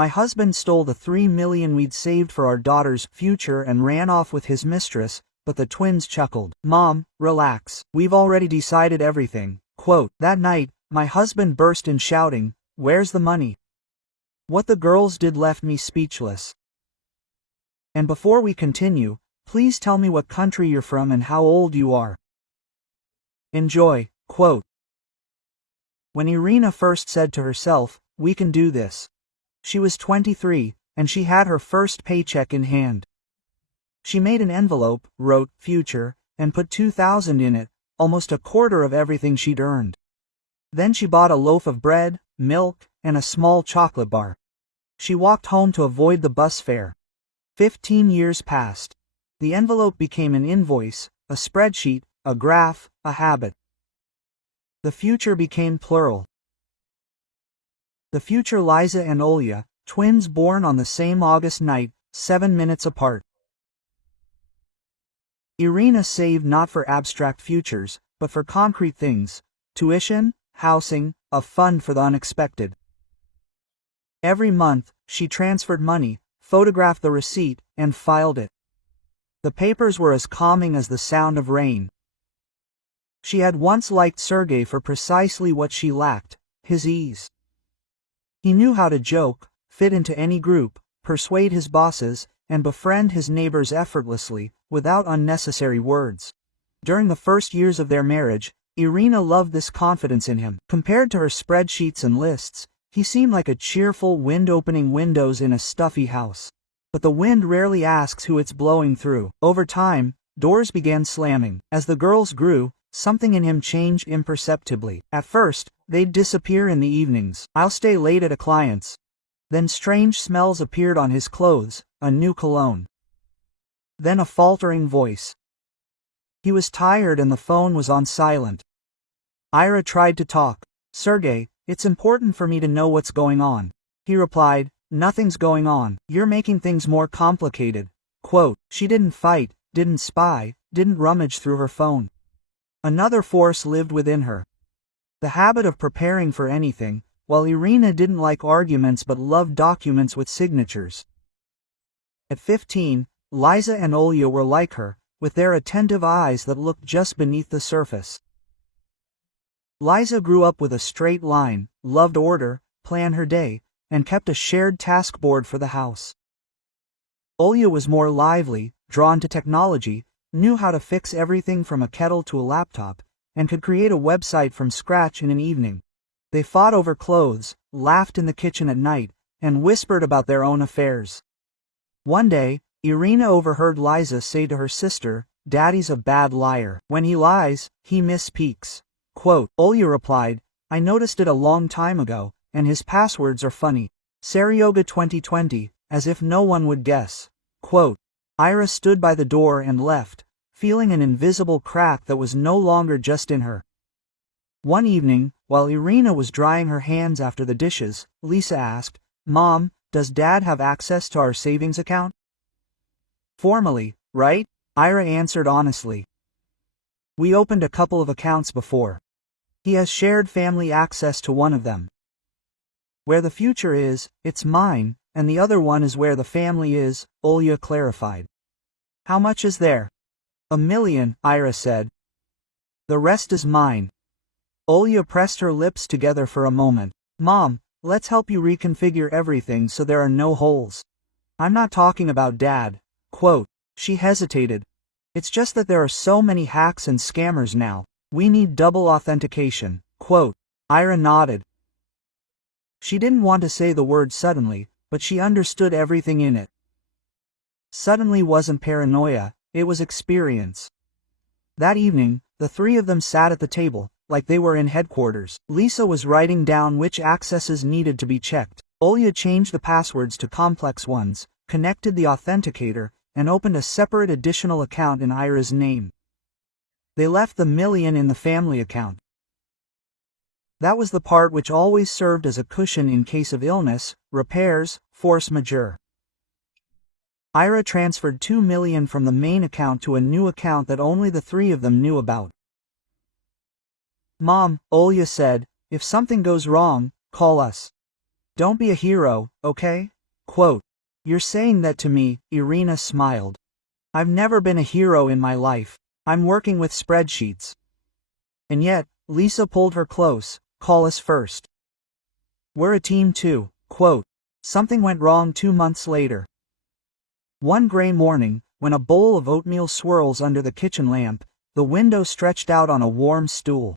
My husband stole the 3 million we'd saved for our daughter's future and ran off with his mistress, but the twins chuckled. Mom, relax. We've already decided everything. Quote, that night, my husband burst in shouting, where's the money? What the girls did left me speechless. And before we continue, please tell me what country you're from and how old you are. Enjoy. Quote. When Irina first said to herself, we can do this. She was 23, and she had her first paycheck in hand. She made an envelope, wrote, future, and put 2,000 in it, almost a quarter of everything she'd earned. Then she bought a loaf of bread, milk, and a small chocolate bar. She walked home to avoid the bus fare. 15 years passed. The envelope became an invoice, a spreadsheet, a graph, a habit. The future became plural. The future Liza and Olya, twins born on the same August night, 7 minutes apart. Irina saved not for abstract futures, but for concrete things: tuition, housing, a fund for the unexpected. Every month, she transferred money, photographed the receipt, and filed it. The papers were as calming as the sound of rain. She had once liked Sergei for precisely what she lacked: his ease. He knew how to joke, fit into any group, persuade his bosses, and befriend his neighbors effortlessly, without unnecessary words. During the first years of their marriage, Irina loved this confidence in him. Compared to her spreadsheets and lists, he seemed like a cheerful wind opening windows in a stuffy house. But the wind rarely asks who it's blowing through. Over time, doors began slamming. As the girls grew, something in him changed imperceptibly. At first, they'd disappear in the evenings. I'll stay late at a client's. Then strange smells appeared on his clothes, a new cologne. Then a faltering voice. He was tired and the phone was on silent. Ira tried to talk. Sergei, it's important for me to know what's going on. He replied, nothing's going on. You're making things more complicated. Quote, she didn't fight, didn't spy, didn't rummage through her phone. Another force lived within her. The habit of preparing for anything, while Irina didn't like arguments but loved documents with signatures. At 15, Liza and Olya were like her, with their attentive eyes that looked just beneath the surface. Liza grew up with a straight line, loved order, planned her day, and kept a shared task board for the house. Olya was more lively, drawn to technology, knew how to fix everything from a kettle to a laptop, and could create a website from scratch in an evening. They fought over clothes, laughed in the kitchen at night, and whispered about their own affairs. One day, Irina overheard Liza say to her sister, Daddy's a bad liar. When he lies, he misspeaks. Quote, Olya replied, I noticed it a long time ago, and his passwords are funny. Saryoga 2020, as if no one would guess. Quote, Ira stood by the door and left, feeling an invisible crack that was no longer just in her. One evening, while Irina was drying her hands after the dishes, Lisa asked, Mom, does Dad have access to our savings account? Formally, right? Ira answered honestly. We opened a couple of accounts before. He has shared family access to one of them. Where the future is, it's mine, and the other one is where the family is, Olya clarified. How much is there? $1 million, Ira said. The rest is mine. Olya pressed her lips together for a moment. Mom, let's help you reconfigure everything so there are no holes. I'm not talking about Dad. Quote, she hesitated. It's just that there are so many hacks and scammers now. We need double authentication. Quote, Ira nodded. She didn't want to say the word suddenly, but she understood everything in it. Suddenly wasn't paranoia, it was experience. That evening, the three of them sat at the table, like they were in headquarters. Lisa was writing down which accesses needed to be checked. Olya changed the passwords to complex ones, connected the authenticator, and opened a separate additional account in Ira's name. They left the $1 million in the family account. That was the part which always served as a cushion in case of illness, repairs, force majeure. Ira transferred $2 million from the main account to a new account that only the three of them knew about. Mom, Olya said, if something goes wrong, call us. Don't be a hero, okay? Quote. You're saying that to me, Irina smiled. I've never been a hero in my life. I'm working with spreadsheets. And yet, Lisa pulled her close. Call us first. We're a team too. Quote. Something went wrong 2 months later. One gray morning, when a bowl of oatmeal swirls under the kitchen lamp, the window stretched out on a warm stool.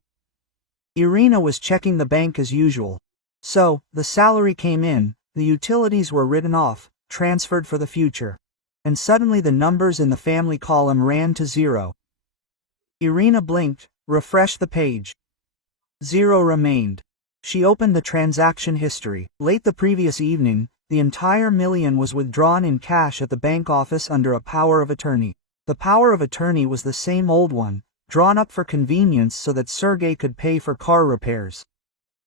Irina was checking the bank as usual. So, the salary came in, the utilities were written off, transferred for the future. And suddenly the numbers in the family column ran to 0. Irina blinked, refreshed the page. 0 remained. She opened the transaction history. Late the previous evening, the entire million was withdrawn in cash at the bank office under a power of attorney. The power of attorney was the same old one, drawn up for convenience so that Sergey could pay for car repairs.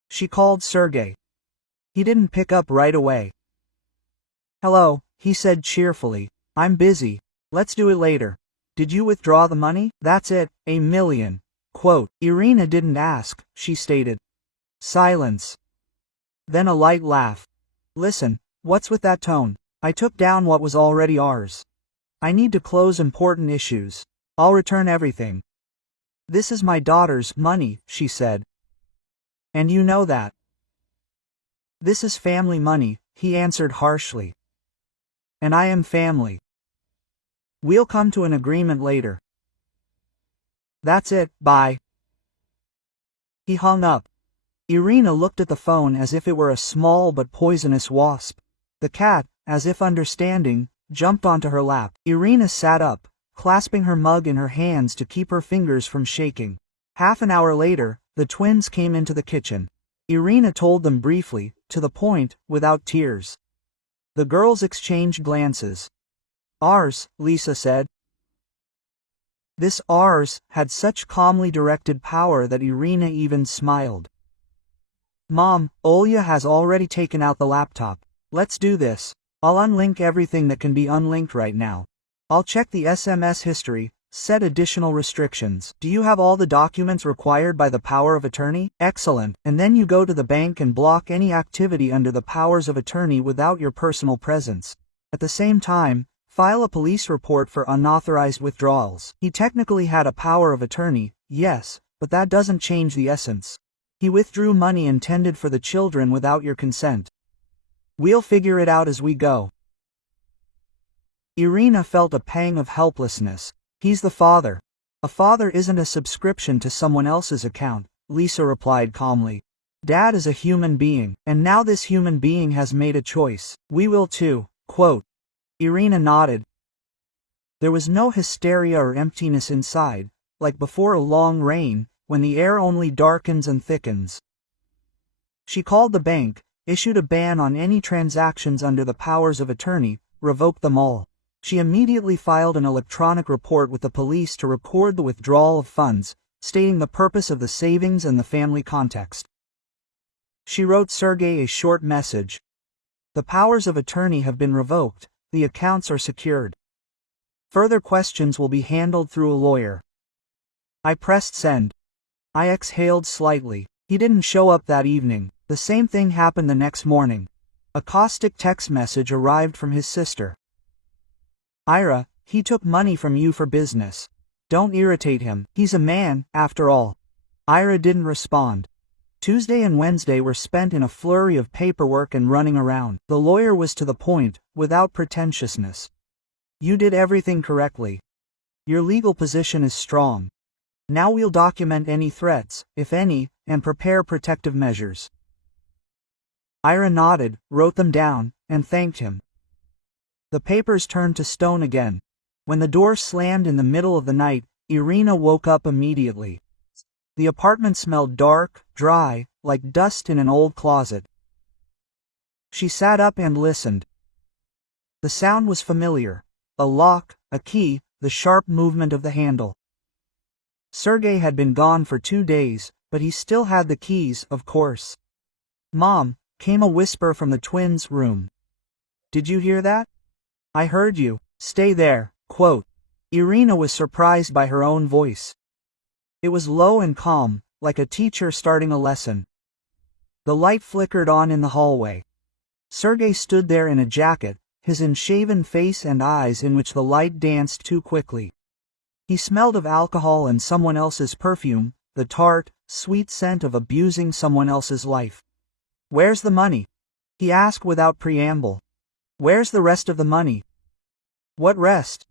She called Sergey. He didn't pick up right away. Hello, he said cheerfully. I'm busy. Let's do it later. Did you withdraw the money? That's it, $1 million. Quote. Irina didn't ask, she stated. Silence. Then a light laugh. Listen, what's with that tone? I took down what was already ours. I need to close important issues. I'll return everything. This is my daughter's money, she said. And you know that. This is family money, he answered harshly. And I am family. We'll come to an agreement later. That's it, bye. He hung up. Irina looked at the phone as if it were a small but poisonous wasp. The cat, as if understanding, jumped onto her lap. Irina sat up, clasping her mug in her hands to keep her fingers from shaking. Half an hour later, the twins came into the kitchen. Irina told them briefly, to the point, without tears. The girls exchanged glances. Ours, Lisa said. This ours had such calmly directed power that Irina even smiled. Mom, Olya has already taken out the laptop. Let's do this. I'll unlink everything that can be unlinked right now. I'll check the SMS history, set additional restrictions. Do you have all the documents required by the power of attorney? Excellent. And then you go to the bank and block any activity under the powers of attorney without your personal presence. At the same time, file a police report for unauthorized withdrawals. He technically had a power of attorney, yes, but that doesn't change the essence. He withdrew money intended for the children without your consent. We'll figure it out as we go. Irina felt a pang of helplessness. He's the father. A father isn't a subscription to someone else's account, Lisa replied calmly. Dad is a human being, and now this human being has made a choice. We will too. Quote. Irina nodded. There was no hysteria or emptiness inside, like before a long rain, when the air only darkens and thickens. She called the bank, issued a ban on any transactions under the powers of attorney, revoked them all. She immediately filed an electronic report with the police to record the withdrawal of funds, stating the purpose of the savings and the family context. She wrote Sergey a short message. The powers of attorney have been revoked, the accounts are secured. Further questions will be handled through a lawyer. I pressed send. I exhaled slightly. He didn't show up that evening. The same thing happened the next morning. A caustic text message arrived from his sister. Ira, he took money from you for business. Don't irritate him. He's a man, after all. Ira didn't respond. Tuesday and Wednesday were spent in a flurry of paperwork and running around. The lawyer was to the point, without pretentiousness. You did everything correctly. Your legal position is strong. Now we'll document any threats, if any, and prepare protective measures. Ira nodded, wrote them down, and thanked him. The papers turned to stone again. When the door slammed in the middle of the night, Irina woke up immediately. The apartment smelled dark, dry, like dust in an old closet. She sat up and listened. The sound was familiar. A lock, a key, the sharp movement of the handle. Sergey had been gone for 2 days, but he still had the keys, of course. Mom, came a whisper from the twins' room. Did you hear that? I heard you. Stay there. Quote. Irina was surprised by her own voice. It was low and calm, like a teacher starting a lesson. The light flickered on in the hallway. Sergei stood there in a jacket, his unshaven face and eyes in which the light danced too quickly. He smelled of alcohol and someone else's perfume, the tart, sweet scent of abusing someone else's life. "Where's the money?" he asked without preamble. "Where's the rest of the money?" "What rest?"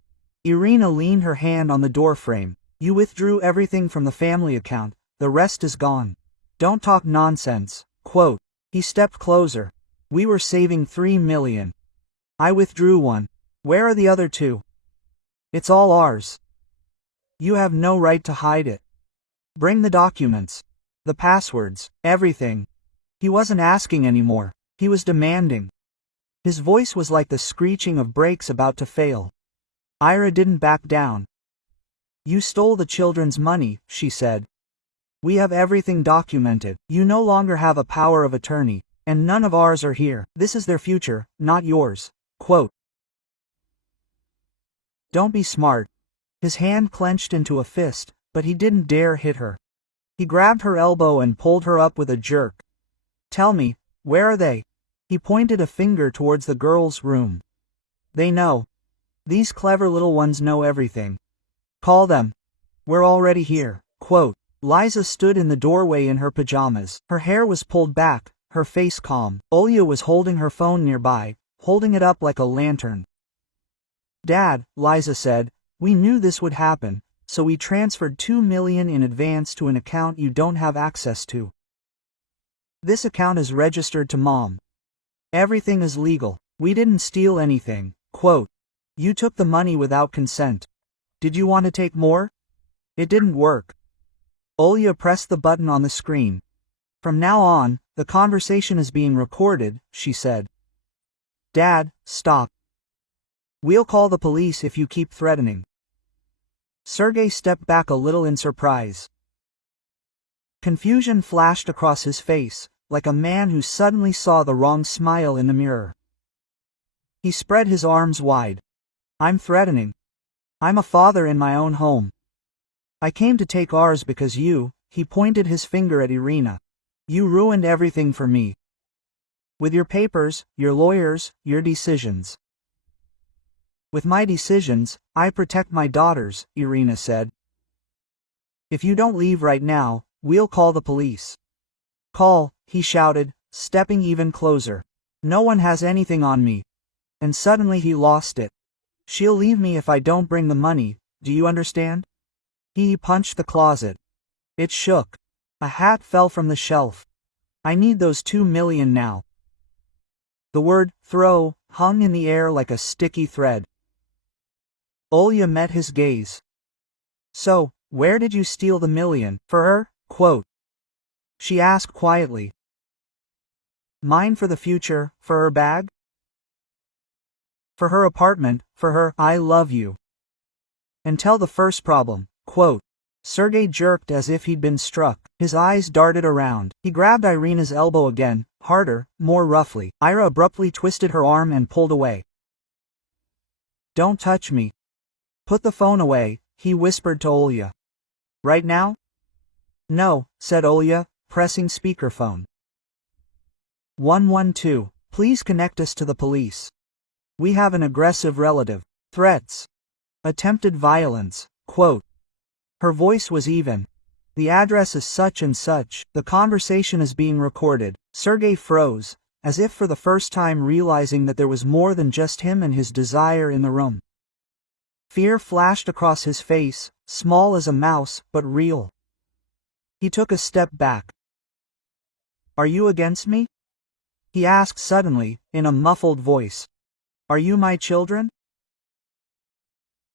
Irina leaned her hand on the doorframe. "You withdrew everything from the family account, the rest is gone. Don't talk nonsense." Quote. He stepped closer. "We were saving 3 million. I withdrew one. Where are the other 2? It's all ours. You have no right to hide it. Bring the documents. The passwords, everything." He wasn't asking anymore. He was demanding. His voice was like the screeching of brakes about to fail. Ira didn't back down. "You stole the children's money," she said. "We have everything documented. You no longer have a power of attorney, and none of ours are here. This is their future, not yours." Quote. "Don't be smart." His hand clenched into a fist, but he didn't dare hit her. He grabbed her elbow and pulled her up with a jerk. "Tell me, where are they?" He pointed a finger towards the girl's room. "They know. These clever little ones know everything. Call them. We're already here." Quote. Liza stood in the doorway in her pajamas. Her hair was pulled back, her face calm. Olya was holding her phone nearby, holding it up like a lantern. "Dad," Liza said, "we knew this would happen, so we transferred 2 million in advance to an account you don't have access to. This account is registered to Mom. Everything is legal. We didn't steal anything." Quote. "You took the money without consent. Did you want to take more? It didn't work." Olya pressed the button on the screen. "From now on, the conversation is being recorded," she said. "Dad, stop. We'll call the police if you keep threatening." Sergei stepped back a little in surprise. Confusion flashed across his face, like a man who suddenly saw the wrong smile in the mirror. He spread his arms wide. "I'm threatening. I'm a father in my own home. I came to take ours because you," he pointed his finger at Irina. "You ruined everything for me. With your papers, your lawyers, your decisions." "With my decisions, I protect my daughters," Irina said. "If you don't leave right now, we'll call the police." "Call," he shouted, stepping even closer. "No one has anything on me." And suddenly he lost it. "She'll leave me if I don't bring the money, do you understand?" He punched the closet. It shook. A hat fell from the shelf. "I need those 2 million now." The word "throw" hung in the air like a sticky thread. Olya met his gaze. "So, where did you steal the million? For her?" Quote. She asked quietly. "Mine for the future, for her bag? For her apartment, for her 'I love you.' Until the first problem." Quote. Sergei jerked as if he'd been struck. His eyes darted around. He grabbed Irina's elbow again, harder, more roughly. Ira abruptly twisted her arm and pulled away. "Don't touch me. Put the phone away," he whispered to Olya. "Right now?" "No," said Olya, pressing speakerphone. 112, please connect us to the police. We have an aggressive relative. Threats. Attempted violence." Quote. Her voice was even. "The address is such and such. The conversation is being recorded." Sergei froze, as if for the first time realizing that there was more than just him and his desire in the room. Fear flashed across his face, small as a mouse, but real. He took a step back. "Are you against me?" he asked suddenly, in a muffled voice. "Are you my children?"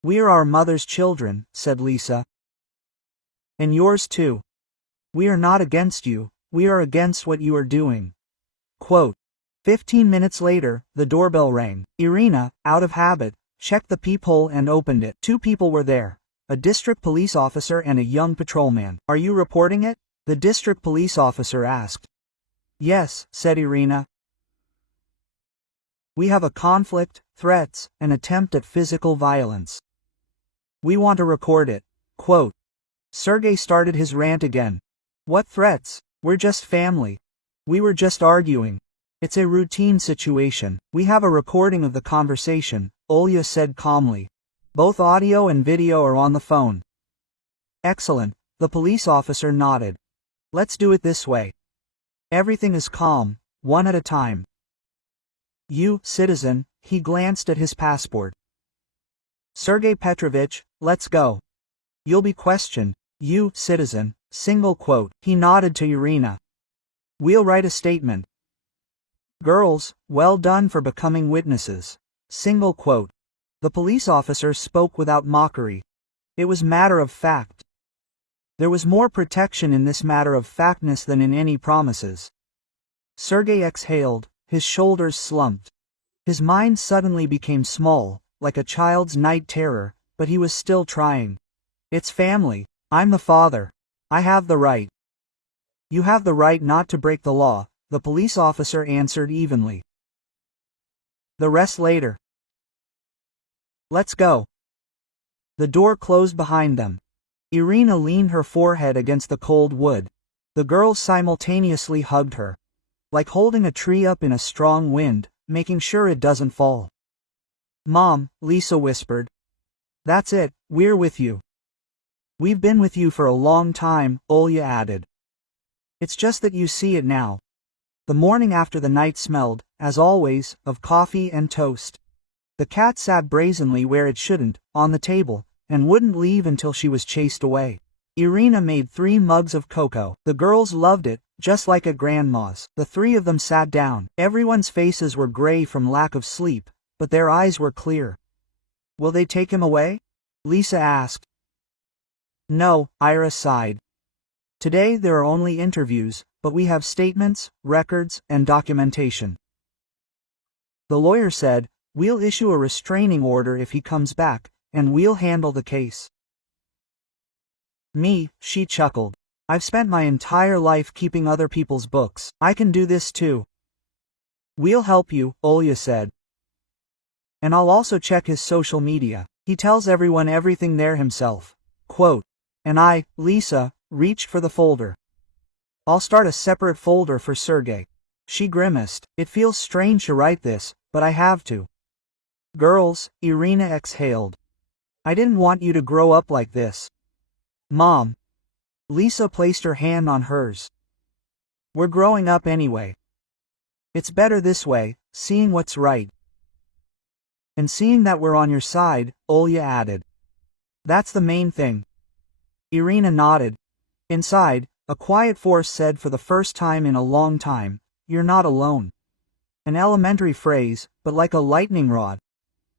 "We are our mother's children," said Lisa. "And yours too. We are not against you, we are against what you are doing." Quote. 15 minutes later, the doorbell rang. Irina, out of habit, checked the peephole and opened it. 2 people were there, a district police officer and a young patrolman. "Are you reporting it?" the district police officer asked. "Yes," said Irina. "We have a conflict, threats, an attempt at physical violence. We want to record it." Quote. Sergei started his rant again. "What threats? We're just family. We were just arguing." It's a routine situation. We have a recording of the conversation, Olya said calmly. Both audio and video are on the phone. Excellent, the police officer nodded. Let's do it this way. Everything is calm, one at a time. You, citizen, he glanced at his passport. Sergei Petrovich, let's go. You'll be questioned. You, citizen, single quote. He nodded to Irina. We'll write a statement. Girls, well done for becoming witnesses. Single quote. The police officer spoke without mockery. It was matter of fact. There was more protection in this matter of factness than in any promises. Sergei exhaled, his shoulders slumped. His mind suddenly became small, like a child's night terror, but he was still trying. It's family. I'm the father. I have the right. You have the right not to break the law, the police officer answered evenly. The rest later. Let's go. The door closed behind them. Irina leaned her forehead against the cold wood. The girls simultaneously hugged her. Like holding a tree up in a strong wind, making sure it doesn't fall. Mom, Lisa whispered. That's it, we're with you. We've been with you for a long time, Olya added. It's just that you see it now. The morning after the night smelled, as always, of coffee and toast. The cat sat brazenly where it shouldn't, on the table, and wouldn't leave until she was chased away. Irina made 3 mugs of cocoa. The girls loved it, just like at grandma's. The 3 of them sat down. Everyone's faces were gray from lack of sleep, but their eyes were clear. Will they take him away? Lisa asked. No, Ira sighed. Today there are only interviews, but we have statements, records, and documentation. The lawyer said, we'll issue a restraining order if he comes back, and we'll handle the case. Me, she chuckled. I've spent my entire life keeping other people's books. I can do this too. We'll help you, Olya said. And I'll also check his social media. He tells everyone everything there himself. Quote. And I, Lisa, reached for the folder. I'll start a separate folder for Sergei. She grimaced. It feels strange to write this, but I have to. Girls, Irina exhaled. I didn't want you to grow up like this. Mom. Lisa placed her hand on hers. We're growing up anyway. It's better this way, seeing what's right. And seeing that we're on your side, Olya added. That's the main thing. Irina nodded. Inside, a quiet force said for the first time in a long time, you're not alone. An elementary phrase, but like a lightning rod.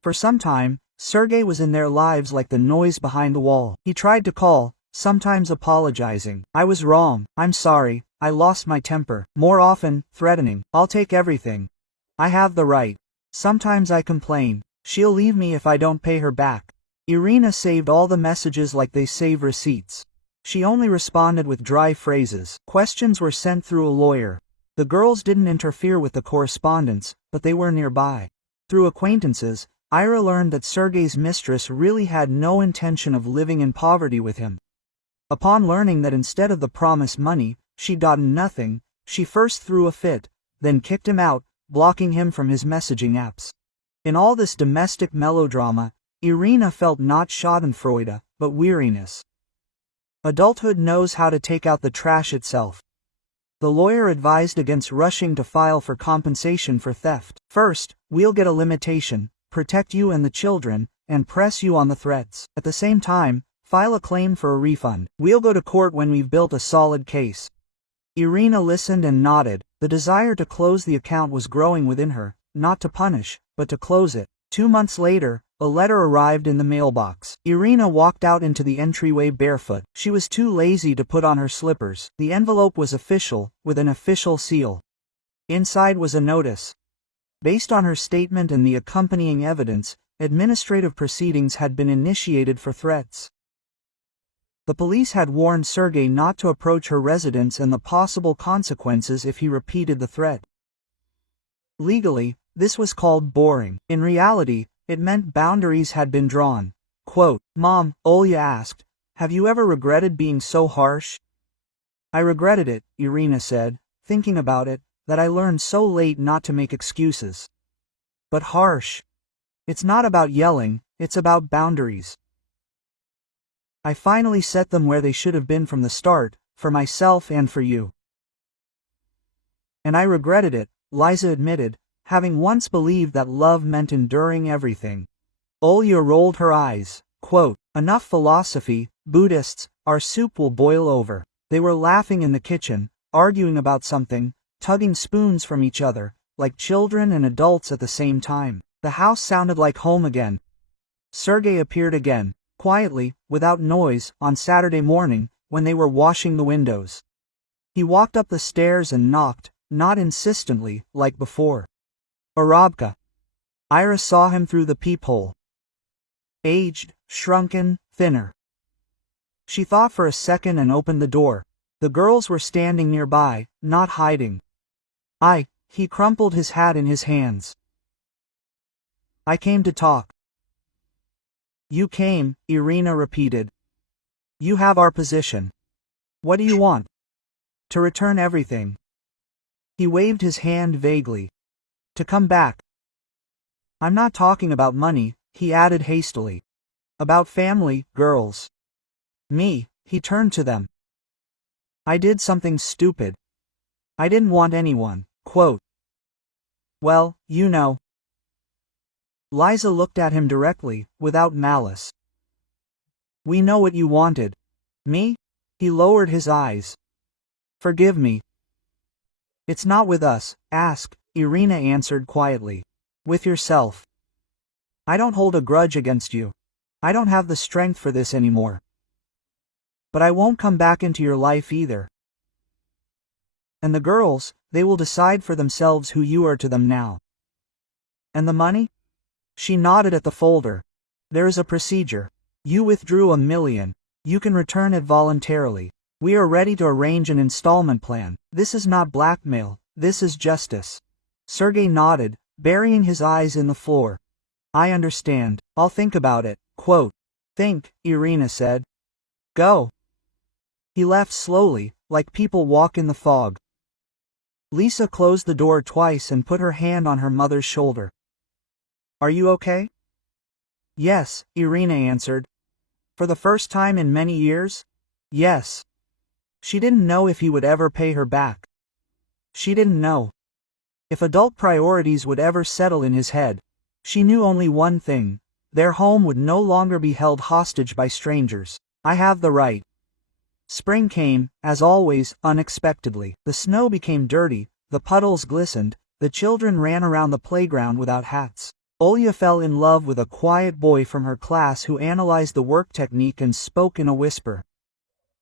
For some time, Sergei was in their lives like the noise behind the wall. He tried to call, sometimes apologizing. I was wrong, I'm sorry, I lost my temper. More often, threatening, I'll take everything. I have the right. Sometimes I complain, she'll leave me if I don't pay her back. Irina saved all the messages like they save receipts. She only responded with dry phrases. Questions were sent through a lawyer. The girls didn't interfere with the correspondence, but they were nearby. Through acquaintances, Ira learned that Sergei's mistress really had no intention of living in poverty with him. Upon learning that instead of the promised money, she'd gotten nothing, she first threw a fit, then kicked him out, blocking him from his messaging apps. In all this domestic melodrama, Irina felt not schadenfreude, but weariness. Adulthood knows how to take out the trash itself. The lawyer advised against rushing to file for compensation for theft. First, we'll get a limitation, protect you and the children, and press you on the threats. At the same time, file a claim for a refund. We'll go to court when we've built a solid case. Irina listened and nodded. The desire to close the account was growing within her, not to punish, but to close it. 2 months later, a letter arrived in the mailbox. Irina walked out into the entryway barefoot. She was too lazy to put on her slippers. The envelope was official, with an official seal. Inside was a notice. Based on her statement and the accompanying evidence, administrative proceedings had been initiated for threats. The police had warned Sergei not to approach her residence and the possible consequences if he repeated the threat. Legally, this was called boring. In reality, it meant boundaries had been drawn. Quote, Mom, Olya asked, have you ever regretted being so harsh? I regretted it, Irina said, thinking about it, that I learned so late not to make excuses. But harsh. It's not about yelling, it's about boundaries. I finally set them where they should have been from the start, for myself and for you. And I regretted it, Liza admitted, having once believed that love meant enduring everything. Olya rolled her eyes. Quote, enough philosophy, Buddhists, our soup will boil over. They were laughing in the kitchen, arguing about something, tugging spoons from each other, like children and adults at the same time. The house sounded like home again. Sergei appeared again, quietly, without noise, on Saturday morning, when they were washing the windows. He walked up the stairs and knocked, not insistently, like before. Arabka. Ira saw him through the peephole. Aged, shrunken, thinner. She thought for a second and opened the door. The girls were standing nearby, not hiding. He crumpled his hat in his hands. I came to talk. You came, Irina repeated. You have our position. What do you want? To return everything. He waved his hand vaguely. To come back. I'm not talking about money, he added hastily. About family, girls. Me, he turned to them. I did something stupid. I didn't want anyone, quote. Well, you know. Liza looked at him directly, without malice. We know what you wanted. Me? He lowered his eyes. Forgive me. It's not with us, ask, Irina answered quietly. With yourself. I don't hold a grudge against you. I don't have the strength for this anymore. But I won't come back into your life either. And the girls, they will decide for themselves who you are to them now. And the money? She nodded at the folder. There is a procedure. You withdrew $1 million. You can return it voluntarily. We are ready to arrange an installment plan. This is not blackmail, this is justice. Sergei nodded, burying his eyes in the floor. I understand. I'll think about it, quote. Think, Irina said. Go. He left slowly, like people walk in the fog. Lisa closed the door twice and put her hand on her mother's shoulder. Are you okay? Yes, Irina answered. For the first time in many years? Yes. She didn't know if he would ever pay her back. She didn't know if adult priorities would ever settle in his head. She knew only one thing. Their home would no longer be held hostage by strangers. I have the right. Spring came, as always, unexpectedly. The snow became dirty, the puddles glistened, the children ran around the playground without hats. Olya fell in love with a quiet boy from her class who analyzed the work technique and spoke in a whisper.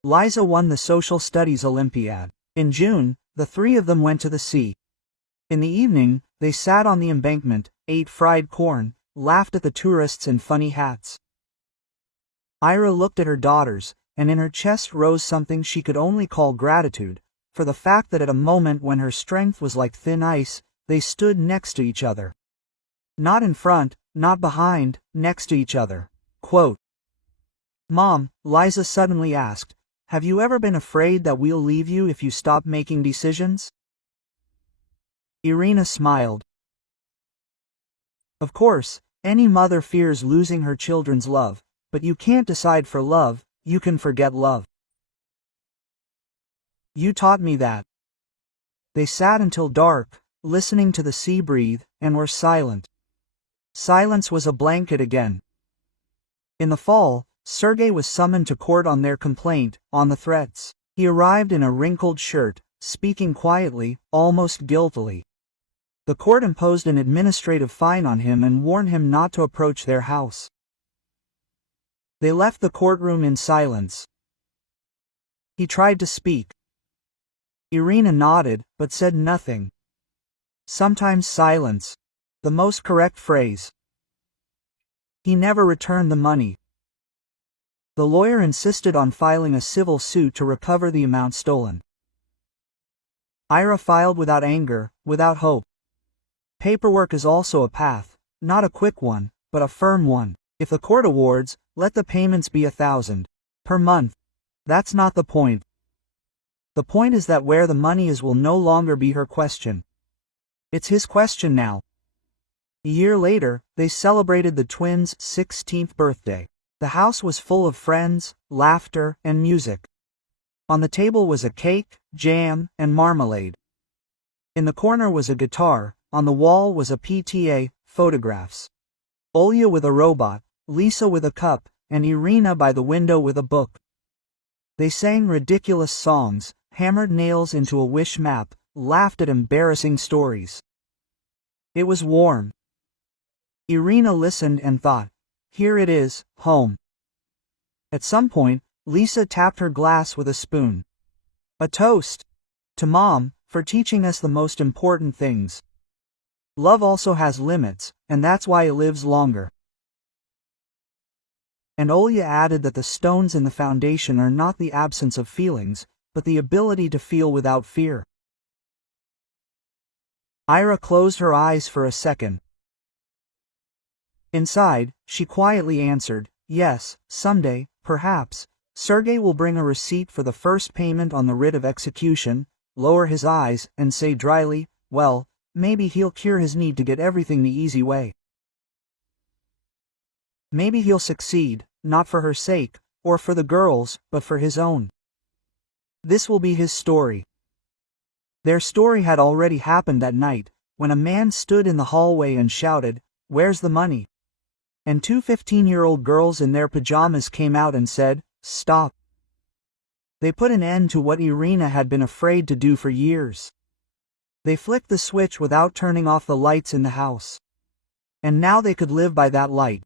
Liza won the Social Studies Olympiad. In June, the three of them went to the sea. In the evening, they sat on the embankment, ate fried corn, laughed at the tourists in funny hats. Ira looked at her daughters, and in her chest rose something she could only call gratitude, for the fact that at a moment when her strength was like thin ice, they stood next to each other. Not in front, not behind, next to each other. Quote. Mom, Liza suddenly asked, have you ever been afraid that we'll leave you if you stop making decisions? Irina smiled. Of course, any mother fears losing her children's love, but you can't decide for love, you can forget love. You taught me that. They sat until dark, listening to the sea breathe, and were silent. Silence was a blanket again. In the fall, Sergei was summoned to court on their complaint, on the threats. He arrived in a wrinkled shirt, speaking quietly, almost guiltily. The court imposed an administrative fine on him and warned him not to approach their house. They left the courtroom in silence. He tried to speak. Irina nodded, but said nothing. Sometimes silence. The most correct phrase. He never returned the money. The lawyer insisted on filing a civil suit to recover the amount stolen. Ira filed without anger, without hope. Paperwork is also a path, not a quick one, but a firm one. If the court awards, let the payments be $1,000 per month. That's not the point. The point is that where the money is will no longer be her question. It's his question now. A year later, they celebrated the twins' 16th birthday. The house was full of friends, laughter, and music. On the table was a cake, jam, and marmalade. In the corner was a guitar, on the wall was a PTA, photographs. Olya with a robot, Lisa with a cup, and Irina by the window with a book. They sang ridiculous songs, hammered nails into a wish map, laughed at embarrassing stories. It was warm. Irina listened and thought, here it is, home. At some point, Lisa tapped her glass with a spoon. A toast to Mom for teaching us the most important things. Love also has limits, and that's why it lives longer. And Olya added that the stones in the foundation are not the absence of feelings, but the ability to feel without fear. Ira closed her eyes for a second. Inside, she quietly answered, yes, someday, perhaps, Sergei will bring a receipt for the first payment on the writ of execution, lower his eyes, and say dryly, well, maybe he'll cure his need to get everything the easy way. Maybe he'll succeed, not for her sake, or for the girls, but for his own. This will be his story. Their story had already happened that night, when a man stood in the hallway and shouted, where's the money? And two 15-year-old girls in their pajamas came out and said, stop. They put an end to what Irina had been afraid to do for years. They flicked the switch without turning off the lights in the house. And now they could live by that light.